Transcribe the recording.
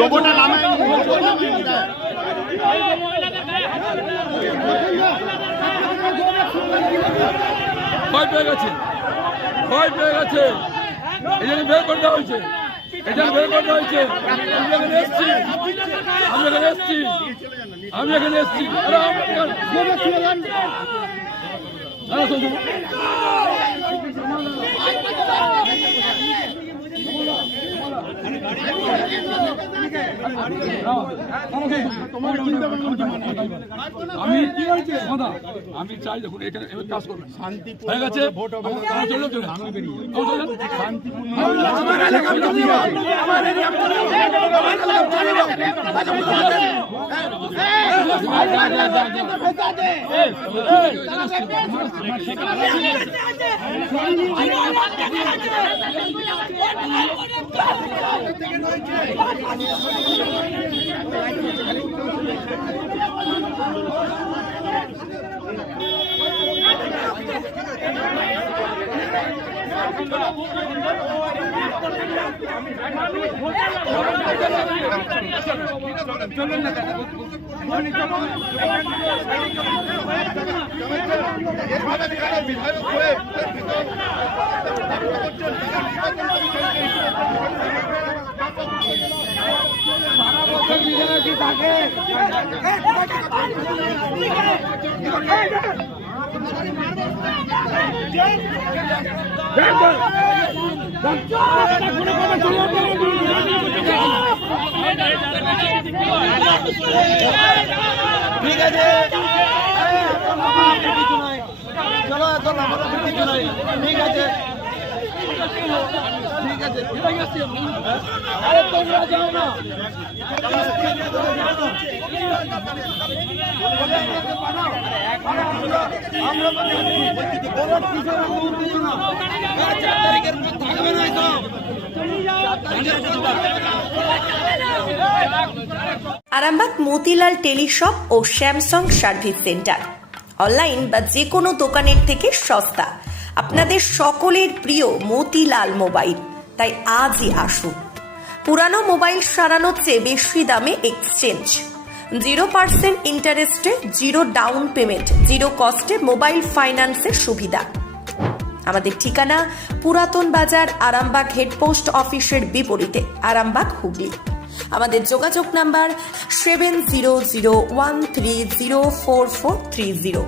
লোগোটা নামে ভয় পেয়ে গেছে, ভয় পেয়ে গেছে, এই জন্য বের করতে হয়েছে, এই জন্য বের করতে হয়েছে। আমি এখানে এসছি, আমি এখানে এসছি, আমি এখানে এসছি। আমি চাই দেখুন এখানে কাজ করবেন, শান্তি হয়ে গেছে, ঠিক আছে, চলো ঠিক আছে, ঠিক আছে, আরে তোমরা যাও না, আরামবাগ মতিলাল টেলিশপ ও স্যামসাং সার্ভিস সেন্টার অনলাইন বা যে কোনো দোকানের থেকে সস্তা। আপনাদের সকলের প্রিয় মতিলাল মোবাইল, তাই আজই আসুন। পুরানো মোবাইল সারানোর চেয়ে বেশি দামে এক্সচেঞ্জ, 0% ইন্টারেস্টে, 0 ডাউন পেমেন্ট, 0 কস্টে মোবাইল ফাইন্যান্সের সুবিধা। আমাদের ঠিকানা পুরাতন বাজার, আরামবাগ হেডপোস্ট অফিসের বিপরীতে, আরামবাগ, হুগলি। আমাদের যোগাযোগ নাম্বার 7001304430।